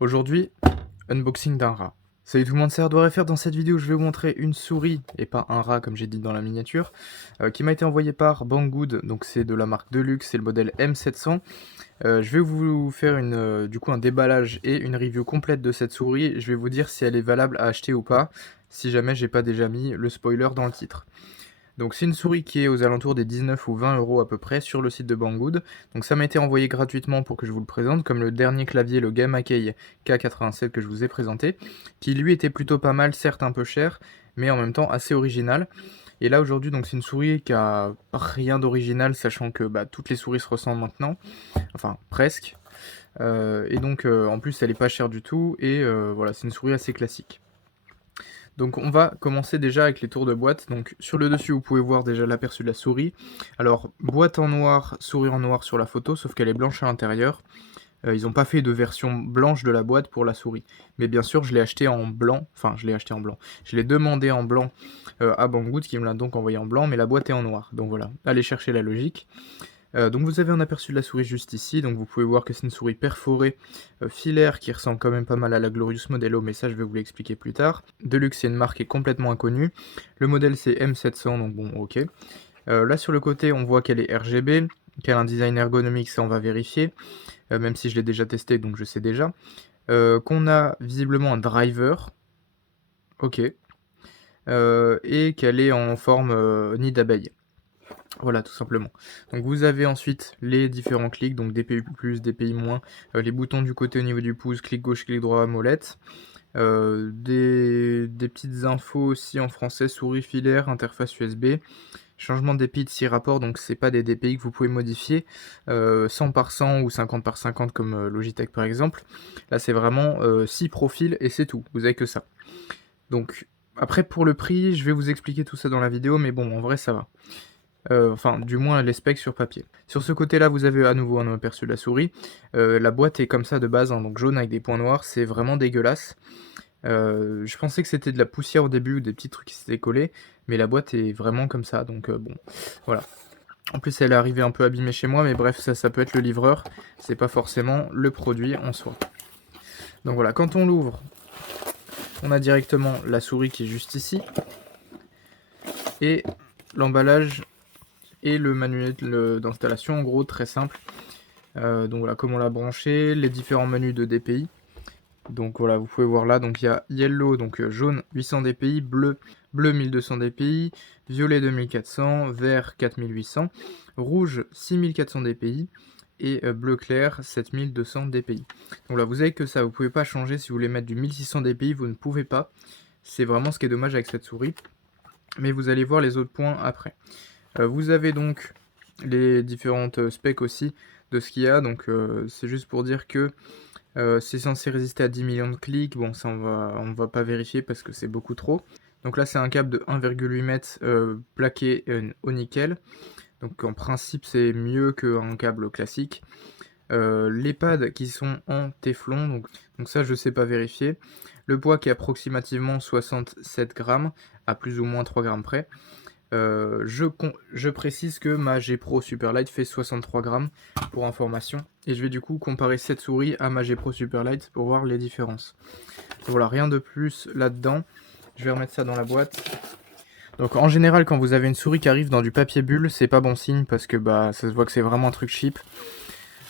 Aujourd'hui, unboxing d'un rat. Salut tout le monde, c'est HardwareFR. Dans cette vidéo, je vais vous montrer une souris, et pas un rat comme j'ai dit dans la miniature, qui m'a été envoyée par Banggood, donc c'est de la marque Deluxe, c'est le modèle M700. Je vais vous faire du coup un déballage et une review complète de cette souris. Je vais vous dire si elle est valable à acheter ou pas, si jamais j'ai pas déjà mis le spoiler dans le titre. Donc c'est une souris qui est aux alentours des 19 ou 20 euros à peu près sur le site de Banggood. Donc ça m'a été envoyé gratuitement pour que je vous le présente, comme le dernier clavier, le Gamakei K87 que je vous ai présenté, qui lui était plutôt pas mal, certes un peu cher, mais en même temps assez original. Et là aujourd'hui, donc c'est une souris qui a rien d'original, sachant que toutes les souris se ressemblent maintenant, enfin presque. Et donc en plus elle est pas chère du tout, et voilà, c'est une souris assez classique. Donc on va commencer déjà avec les tours de boîte. Donc sur le dessus, vous pouvez voir déjà l'aperçu de la souris. Alors boîte en noir, souris en noir sur la photo, sauf qu'elle est blanche à l'intérieur. Ils n'ont pas fait de version blanche de la boîte pour la souris. Mais bien sûr, je l'ai acheté en blanc. Enfin, je l'ai acheté en blanc. Je l'ai demandé en blanc à Banggood, qui me l'a donc envoyé en blanc, mais la boîte est en noir. Donc voilà, allez chercher la logique. Donc vous avez un aperçu de la souris juste ici, donc vous pouvez voir que c'est une souris perforée filaire qui ressemble quand même pas mal à la Glorious Modelo, mais ça je vais vous l'expliquer plus tard. Deluxe c'est une marque qui est complètement inconnue, le modèle c'est M700, donc bon ok. Là sur le côté on voit qu'elle est RGB, qu'elle a un design ergonomique, ça on va vérifier, même si je l'ai déjà testé donc je sais déjà. Qu'on a visiblement un driver, ok, et qu'elle est en forme nid d'abeille. Voilà, tout simplement. Donc vous avez ensuite les différents clics, donc DPI+, DPI-, les boutons du côté au niveau du pouce, clic gauche, clic droit, molette. Des petites infos aussi en français, souris filaire, interface USB. Changement de DPI de 6 rapports, donc c'est pas des DPI que vous pouvez modifier 100 par 100 ou 50 par 50 comme Logitech par exemple. Là c'est vraiment 6 profils et c'est tout, vous avez que ça. Donc après pour le prix, je vais vous expliquer tout ça dans la vidéo, mais bon en vrai ça va. Enfin, du moins les specs sur papier. Sur ce côté-là, vous avez à nouveau un aperçu de la souris. La boîte est comme ça de base, hein, donc jaune avec des points noirs, c'est vraiment dégueulasse. Je pensais que c'était de la poussière au début ou des petits trucs qui s'étaient collés, mais la boîte est vraiment comme ça, donc bon, voilà. En plus, elle est arrivée un peu abîmée chez moi, mais bref, ça peut être le livreur, c'est pas forcément le produit en soi. Donc voilà, quand on l'ouvre, on a directement la souris qui est juste ici, et l'emballage et le manuel d'installation, en gros, très simple. Donc voilà, comment la brancher, les différents menus de DPI. Donc voilà, vous pouvez voir là, donc il y a yellow, donc jaune 800 dpi, bleu 1200 dpi, violet 2400, vert 4800, rouge 6400 dpi et bleu clair 7200 dpi. Donc là, vous avez que ça, vous pouvez pas changer. Si vous voulez mettre du 1600 dpi, vous ne pouvez pas. C'est vraiment ce qui est dommage avec cette souris. Mais vous allez voir les autres points après. Vous avez donc les différentes specs aussi de ce qu'il y a, donc c'est juste pour dire que c'est censé résister à 10 millions de clics. Bon, ça on va pas vérifier parce que c'est beaucoup trop. Donc là c'est un câble de 1,8 m plaqué au nickel, donc en principe c'est mieux qu'un câble classique. Les pads qui sont en téflon, donc ça je sais pas vérifier. Le poids qui est approximativement 67 grammes, à plus ou moins 3 grammes près. Je précise que ma G Pro Superlight fait 63 grammes pour information, et je vais du coup comparer cette souris à ma G Pro Superlight pour voir les différences. Voilà, rien de plus là-dedans. Je vais remettre ça dans la boîte. Donc en général, quand vous avez une souris qui arrive dans du papier bulle, c'est pas bon signe parce que ça se voit que c'est vraiment un truc cheap.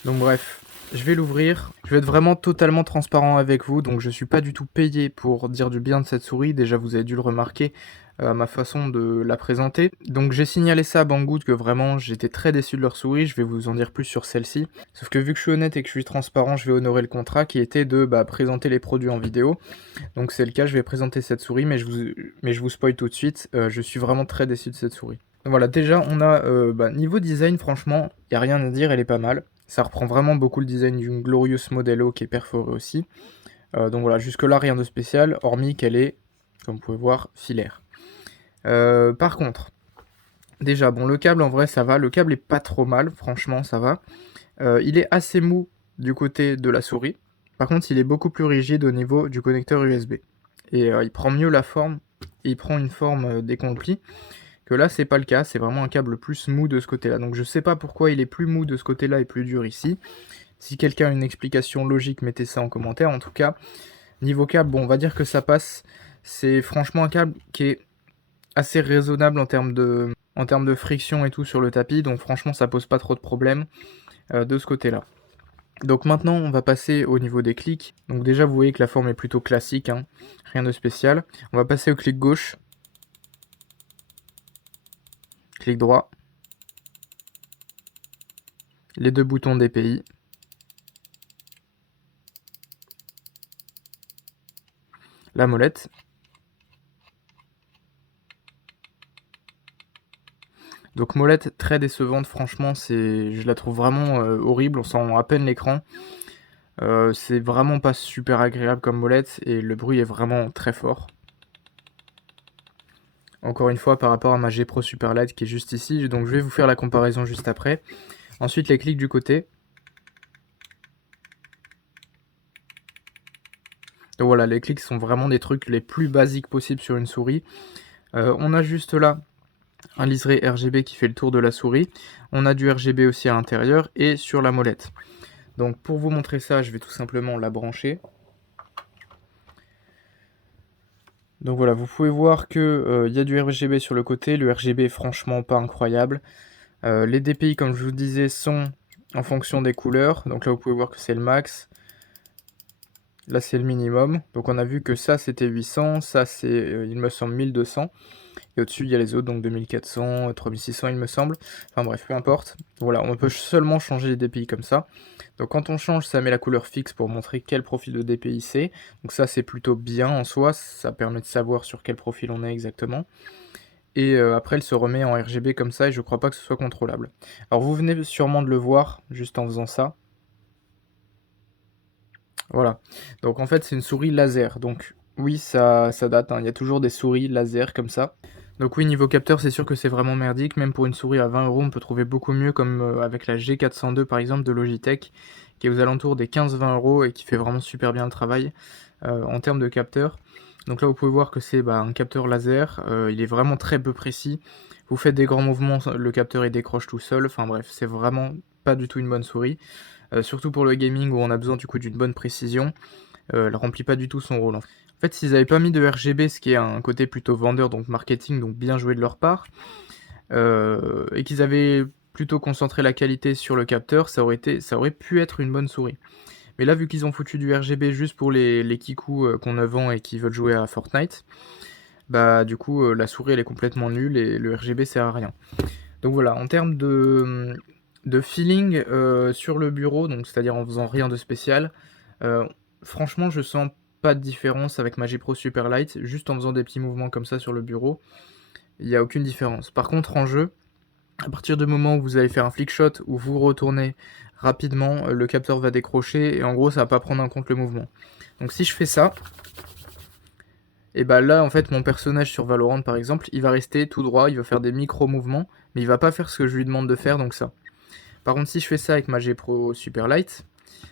Donc bref, je vais l'ouvrir. Je vais être vraiment totalement transparent avec vous. Donc je suis pas du tout payé pour dire du bien de cette souris. Déjà vous avez dû le remarquer à ma façon de la présenter. Donc j'ai signalé ça à Banggood que vraiment j'étais très déçu de leur souris. Je vais vous en dire plus sur celle-ci. Sauf que vu que je suis honnête et que je suis transparent, je vais honorer le contrat qui était de présenter les produits en vidéo. Donc c'est le cas, je vais présenter cette souris, mais je vous spoil tout de suite. Je suis vraiment très déçu de cette souris. Donc voilà, déjà on a niveau design, franchement, il n'y a rien à dire, elle est pas mal. Ça reprend vraiment beaucoup le design d'une Glorious Modelo qui est perforée aussi. Donc voilà, jusque là rien de spécial, hormis qu'elle est, comme vous pouvez voir, filaire. Par contre, déjà, bon, le câble en vrai ça va, le câble est pas trop mal, franchement ça va. Il est assez mou du côté de la souris. Par contre, il est beaucoup plus rigide au niveau du connecteur USB. Et il prend mieux la forme, et il prend une forme dès qu'on le plie. Que là, c'est pas le cas, c'est vraiment un câble plus mou de ce côté-là. Donc je sais pas pourquoi il est plus mou de ce côté-là et plus dur ici. Si quelqu'un a une explication logique, mettez ça en commentaire. En tout cas, niveau câble, bon, on va dire que ça passe. C'est franchement un câble qui est assez raisonnable en termes de friction et tout sur le tapis, donc franchement ça pose pas trop de problèmes de ce côté-là. Donc maintenant on va passer au niveau des clics. Donc déjà vous voyez que la forme est plutôt classique, hein, rien de spécial. On va passer au clic gauche, clic droit, les deux boutons DPI, la molette. Donc molette très décevante, franchement, je la trouve vraiment horrible, on sent à peine l'écran. C'est vraiment pas super agréable comme molette et le bruit est vraiment très fort. Encore une fois par rapport à ma G Pro Superlight qui est juste ici, donc je vais vous faire la comparaison juste après. Ensuite les clics du côté. Donc voilà, les clics sont vraiment des trucs les plus basiques possibles sur une souris. On a juste là un liseré RGB qui fait le tour de la souris. On a du RGB aussi à l'intérieur et sur la molette. Donc pour vous montrer ça, je vais tout simplement la brancher. Donc voilà, vous pouvez voir que y a du RGB sur le côté. Le RGB est franchement pas incroyable. Les DPI, comme je vous disais, sont en fonction des couleurs. Donc là, vous pouvez voir que c'est le max. Là, c'est le minimum. Donc on a vu que ça, c'était 800. Ça, c'est, il me semble, 1200. Et au-dessus, il y a les autres, donc 2400, 3600, il me semble. Enfin bref, peu importe. Voilà, on peut seulement changer les DPI comme ça. Donc quand on change, ça met la couleur fixe pour montrer quel profil de DPI c'est. Donc ça, c'est plutôt bien en soi. Ça permet de savoir sur quel profil on est exactement. Et après, elle se remet en RGB comme ça, et je crois pas que ce soit contrôlable. Alors vous venez sûrement de le voir, juste en faisant ça. Voilà. Donc en fait, c'est une souris laser. Donc oui, ça date, hein. Il y a toujours des souris laser comme ça. Donc oui, niveau capteur, c'est sûr que c'est vraiment merdique. Même pour une souris à 20 €, on peut trouver beaucoup mieux, comme avec la G402 par exemple de Logitech, qui est aux alentours des 15-20 € et qui fait vraiment super bien le travail en termes de capteur. Donc là, vous pouvez voir que c'est un capteur laser. Il est vraiment très peu précis. Vous faites des grands mouvements, le capteur il décroche tout seul. Enfin bref, c'est vraiment pas du tout une bonne souris. Surtout pour le gaming où on a besoin du coup d'une bonne précision. Elle remplit pas du tout son rôle. En fait, s'ils avaient pas mis de RGB, ce qui est un côté plutôt vendeur, donc marketing, donc bien joué de leur part, et qu'ils avaient plutôt concentré la qualité sur le capteur, ça aurait pu être une bonne souris. Mais là, vu qu'ils ont foutu du RGB juste pour les kikous qu'on a vend et qui veulent jouer à Fortnite, bah du coup la souris elle est complètement nulle et le RGB sert à rien. Donc voilà, en termes de feeling sur le bureau, donc c'est-à-dire en faisant rien de spécial, euh, franchement je sens pas de différence avec ma G Pro Superlight, juste en faisant des petits mouvements comme ça sur le bureau, il n'y a aucune différence. Par contre en jeu, à partir du moment où vous allez faire un flick shot ou vous retournez rapidement, le capteur va décrocher et en gros ça va pas prendre en compte le mouvement. Donc si je fais ça, et bah là en fait mon personnage sur Valorant par exemple, il va rester tout droit, il va faire des micro-mouvements, mais il va pas faire ce que je lui demande de faire, donc ça. Par contre si je fais ça avec ma G Pro Superlight,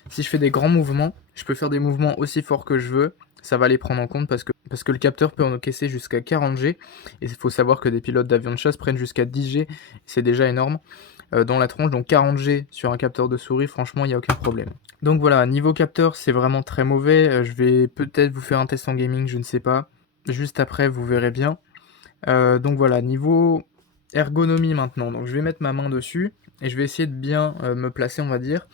si je fais des grands mouvements, je peux faire des mouvements aussi forts que je veux, ça va les prendre en compte parce que le capteur peut encaisser jusqu'à 40 G, et il faut savoir que des pilotes d'avions de chasse prennent jusqu'à 10 G, c'est déjà énorme dans la tronche, donc 40 G sur un capteur de souris, franchement il n'y a aucun problème. Donc voilà, niveau capteur c'est vraiment très mauvais, je vais peut-être vous faire un test en gaming, je ne sais pas, juste après vous verrez bien. Donc voilà, niveau ergonomie maintenant, donc je vais mettre ma main dessus, et je vais essayer de bien me placer on va dire.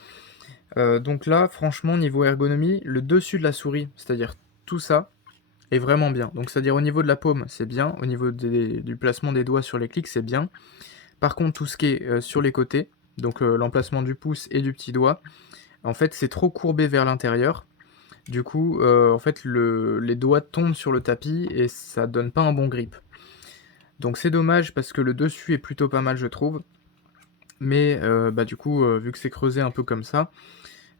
Donc là, franchement, niveau ergonomie, le dessus de la souris, c'est-à-dire tout ça, est vraiment bien. Donc c'est-à-dire au niveau de la paume, c'est bien. Au niveau du placement des doigts sur les clics, c'est bien. Par contre, tout ce qui est sur les côtés, donc l'emplacement du pouce et du petit doigt, en fait, c'est trop courbé vers l'intérieur. Du coup, en fait, les doigts tombent sur le tapis et ça donne pas un bon grip. Donc c'est dommage parce que le dessus est plutôt pas mal, je trouve. Mais du coup, vu que c'est creusé un peu comme ça,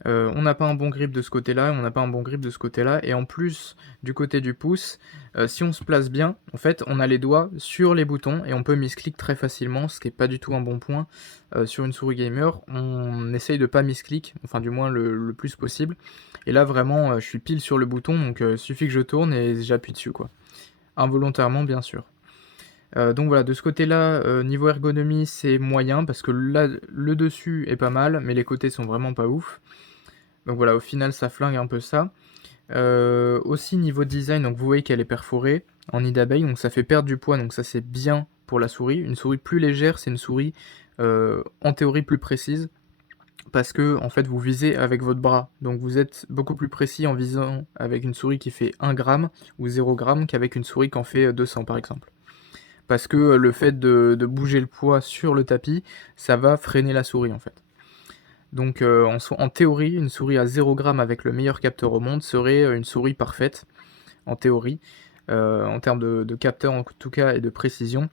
on n'a pas un bon grip de ce côté-là, on n'a pas un bon grip de ce côté-là, et en plus du côté du pouce, si on se place bien, en fait, on a les doigts sur les boutons et on peut misclick très facilement, ce qui n'est pas du tout un bon point sur une souris gamer. On essaye de pas misclick, enfin du moins le plus possible. Et là vraiment, je suis pile sur le bouton, donc suffit que je tourne et j'appuie dessus quoi. Involontairement bien sûr. Donc voilà, de ce côté-là, niveau ergonomie, c'est moyen parce que là, le dessus est pas mal, mais les côtés sont vraiment pas ouf. Donc voilà, au final, ça flingue un peu ça. Aussi niveau design, donc vous voyez qu'elle est perforée en nid d'abeille, donc ça fait perdre du poids, donc ça c'est bien pour la souris. Une souris plus légère, c'est une souris en théorie plus précise, parce que en fait vous visez avec votre bras, donc vous êtes beaucoup plus précis en visant avec une souris qui fait 1 gramme ou 0 gramme qu'avec une souris qui en fait 200 par exemple. Parce que le fait de bouger le poids sur le tapis, ça va freiner la souris en fait. Donc en théorie, une souris à 0 gramme avec le meilleur capteur au monde serait une souris parfaite, en théorie, en termes de capteur en tout cas et de précision,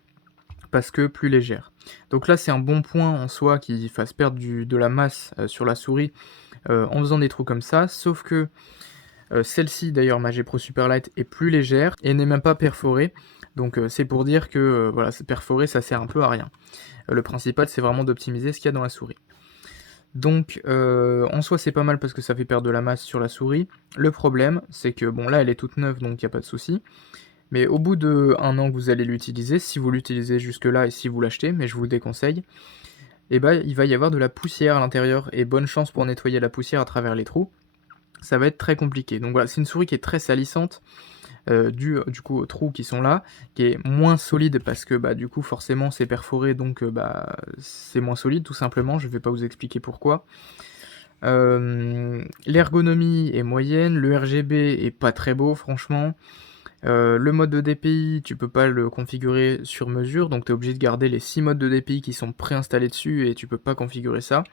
parce que plus légère. Donc là c'est un bon point en soi qui fasse perdre de la masse sur la souris en faisant des trous comme ça, sauf que celle-ci d'ailleurs, ma G Pro Superlight, est plus légère et n'est même pas perforée, donc c'est pour dire que voilà, c'est perforé, ça sert un peu à rien. Le principal c'est vraiment d'optimiser ce qu'il y a dans la souris. Donc en soi c'est pas mal parce que ça fait perdre de la masse sur la souris. Le problème c'est que bon là elle est toute neuve donc il n'y a pas de souci. Mais au bout de 1 an que vous allez l'utiliser, si vous l'utilisez jusque là et si vous l'achetez, mais je vous le déconseille, et bah il va y avoir de la poussière à l'intérieur et bonne chance pour nettoyer la poussière à travers les trous. Ça va être très compliqué. Donc voilà, c'est une souris qui est très salissante, du coup aux trous qui sont là, qui est moins solide parce que bah du coup forcément c'est perforé donc bah c'est moins solide tout simplement, je vais pas vous expliquer pourquoi. L'ergonomie est moyenne, le RGB est pas très beau franchement. Le mode de DPI, tu peux pas le configurer sur mesure, donc tu es obligé de garder les 6 modes de DPI qui sont préinstallés dessus et tu peux pas configurer ça.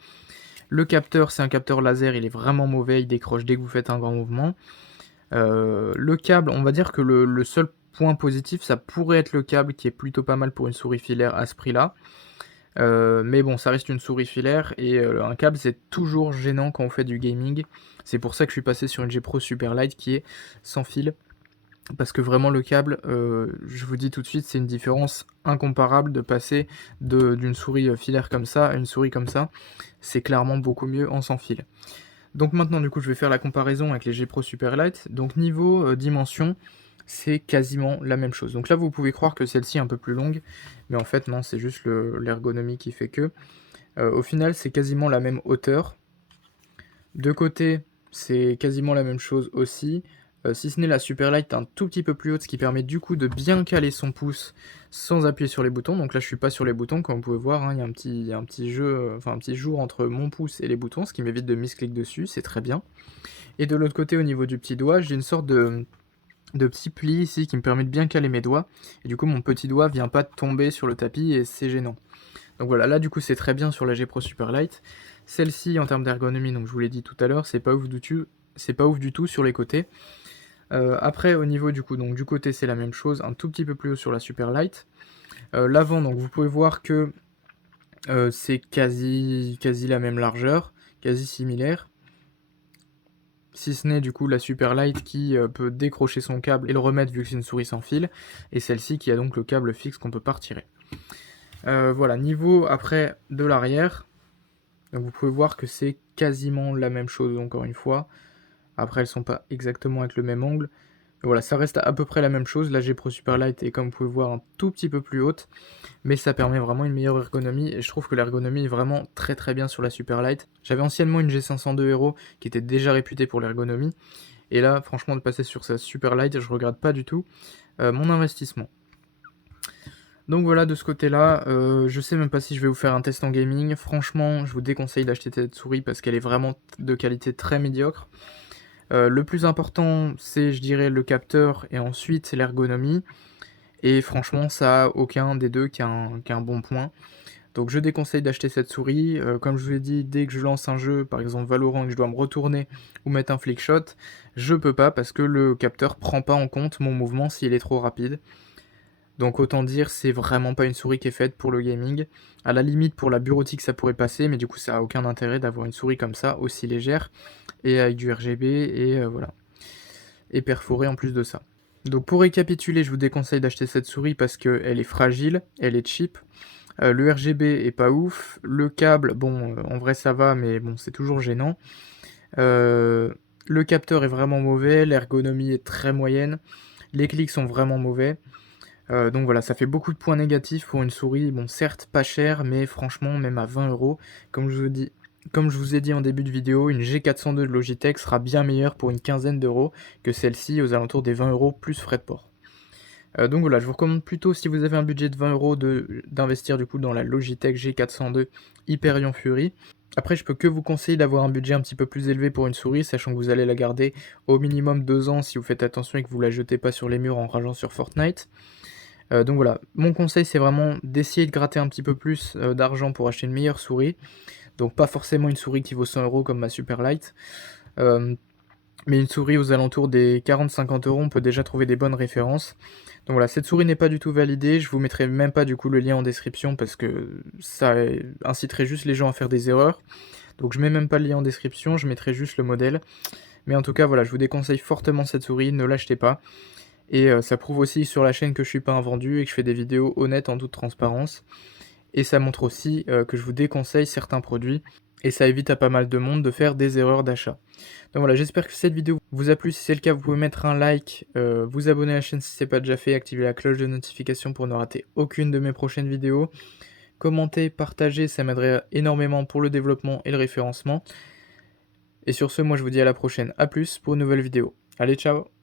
Le capteur, c'est un capteur laser, il est vraiment mauvais, il décroche dès que vous faites un grand mouvement. Le câble, on va dire que le seul point positif, ça pourrait être le câble qui est plutôt pas mal pour une souris filaire à ce prix-là. Mais bon, ça reste une souris filaire et un câble c'est toujours gênant quand on fait du gaming. C'est pour ça que je suis passé sur une G Pro Superlight qui est sans fil. Parce que vraiment le câble, je vous dis tout de suite, c'est une différence incomparable de passer d'une souris filaire comme ça à une souris comme ça. C'est clairement beaucoup mieux en sans fil. Donc maintenant du coup je vais faire la comparaison avec les G Pro Superlight. Donc niveau dimension, c'est quasiment la même chose. Donc là vous pouvez croire que celle-ci est un peu plus longue, mais en fait non, c'est juste l'ergonomie qui fait que. Au final c'est quasiment la même hauteur. De côté, c'est quasiment la même chose aussi. Si ce n'est la Superlight un tout petit peu plus haute, ce qui permet du coup de bien caler son pouce sans appuyer sur les boutons. Donc là je suis pas sur les boutons, comme vous pouvez voir, hein, il y a un petit jeu, enfin un petit jour entre mon pouce et les boutons, ce qui m'évite de misclick dessus, c'est très bien. Et de l'autre côté, au niveau du petit doigt, j'ai une sorte de petit pli ici qui me permet de bien caler mes doigts. Et du coup mon petit doigt vient pas tomber sur le tapis et c'est gênant. Donc voilà, là du coup c'est très bien sur la G Pro Superlight. Celle-ci en termes d'ergonomie, donc je vous l'ai dit tout à l'heure, c'est pas ouf du tout sur les côtés. Après au niveau du coup, donc du côté c'est la même chose, un tout petit peu plus haut sur la Superlight. L'avant, donc vous pouvez voir que c'est quasi la même largeur, quasi similaire. Si ce n'est du coup la Superlight qui peut décrocher son câble et le remettre vu que c'est une souris sans fil, et celle-ci qui a donc le câble fixe qu'on peut pas retirer. Voilà, niveau après de l'arrière, donc vous pouvez voir que c'est quasiment la même chose encore une fois. Après elles sont pas exactement avec le même angle. Mais voilà, ça reste à peu près la même chose. La G Pro Superlight est comme vous pouvez voir un tout petit peu plus haute, mais ça permet vraiment une meilleure ergonomie et je trouve que l'ergonomie est vraiment très très bien sur la Superlight. J'avais anciennement une G502 Hero qui était déjà réputée pour l'ergonomie, et là franchement de passer sur sa Superlight, je regrette pas du tout mon investissement. Donc voilà, de ce côté-là, je sais même pas si je vais vous faire un test en gaming. Franchement, je vous déconseille d'acheter cette souris parce qu'elle est vraiment de qualité très médiocre. Le plus important, c'est, je dirais, le capteur et ensuite l'ergonomie. Et franchement, ça a aucun des deux qui a un bon point. Donc je déconseille d'acheter cette souris. Comme je vous l'ai dit, dès que je lance un jeu, par exemple Valorant, et que je dois me retourner ou mettre un flickshot, je peux pas parce que le capteur prend pas en compte mon mouvement s'il est trop rapide. Donc autant dire, c'est vraiment pas une souris qui est faite pour le gaming. À la limite, pour la bureautique, ça pourrait passer, mais du coup, ça a aucun intérêt d'avoir une souris comme ça, aussi légère, et avec du RGB, et voilà. Et perforée en plus de ça. Donc pour récapituler, je vous déconseille d'acheter cette souris parce qu'elle est fragile, elle est cheap. Le RGB est pas ouf. Le câble, bon, en vrai ça va, mais bon, c'est toujours gênant. Le capteur est vraiment mauvais, l'ergonomie est très moyenne. Les clics sont vraiment mauvais. Donc voilà, ça fait beaucoup de points négatifs pour une souris, bon certes pas chère, mais franchement même à 20 €, comme je vous ai dit en début de vidéo, une G402 de Logitech sera bien meilleure pour une quinzaine d'euros que celle-ci aux alentours des 20 € plus frais de port. Donc voilà, je vous recommande plutôt, si vous avez un budget de 20 € d'investir du coup dans la Logitech G402 Hyperion Fury. Après, je peux que vous conseiller d'avoir un budget un petit peu plus élevé pour une souris, sachant que vous allez la garder au minimum 2 ans si vous faites attention et que vous la jetez pas sur les murs en rageant sur Fortnite. Donc voilà, mon conseil c'est vraiment d'essayer de gratter un petit peu plus, d'argent pour acheter une meilleure souris. Donc pas forcément une souris qui vaut 100 € comme ma Superlight, hem, mais une souris aux alentours des 40-50 €, on peut déjà trouver des bonnes références. Donc voilà, cette souris n'est pas du tout validée, je vous mettrai même pas du coup le lien en description parce que ça inciterait juste les gens à faire des erreurs. Donc je mets même pas le lien en description, je mettrai juste le modèle. Mais en tout cas voilà, je vous déconseille fortement cette souris, ne l'achetez pas. Et ça prouve aussi sur la chaîne que je suis pas un vendu et que je fais des vidéos honnêtes en toute transparence. Et ça montre aussi, que je vous déconseille certains produits et ça évite à pas mal de monde de faire des erreurs d'achat. Donc voilà, j'espère que cette vidéo vous a plu. Si c'est le cas, vous pouvez mettre un like, vous abonner à la chaîne si c'est pas déjà fait, activer la cloche de notification pour ne rater aucune de mes prochaines vidéos. Commenter, partager, ça m'aiderait énormément pour le développement et le référencement. Et sur ce, moi je vous dis à la prochaine. A plus pour une nouvelle vidéo. Allez, ciao!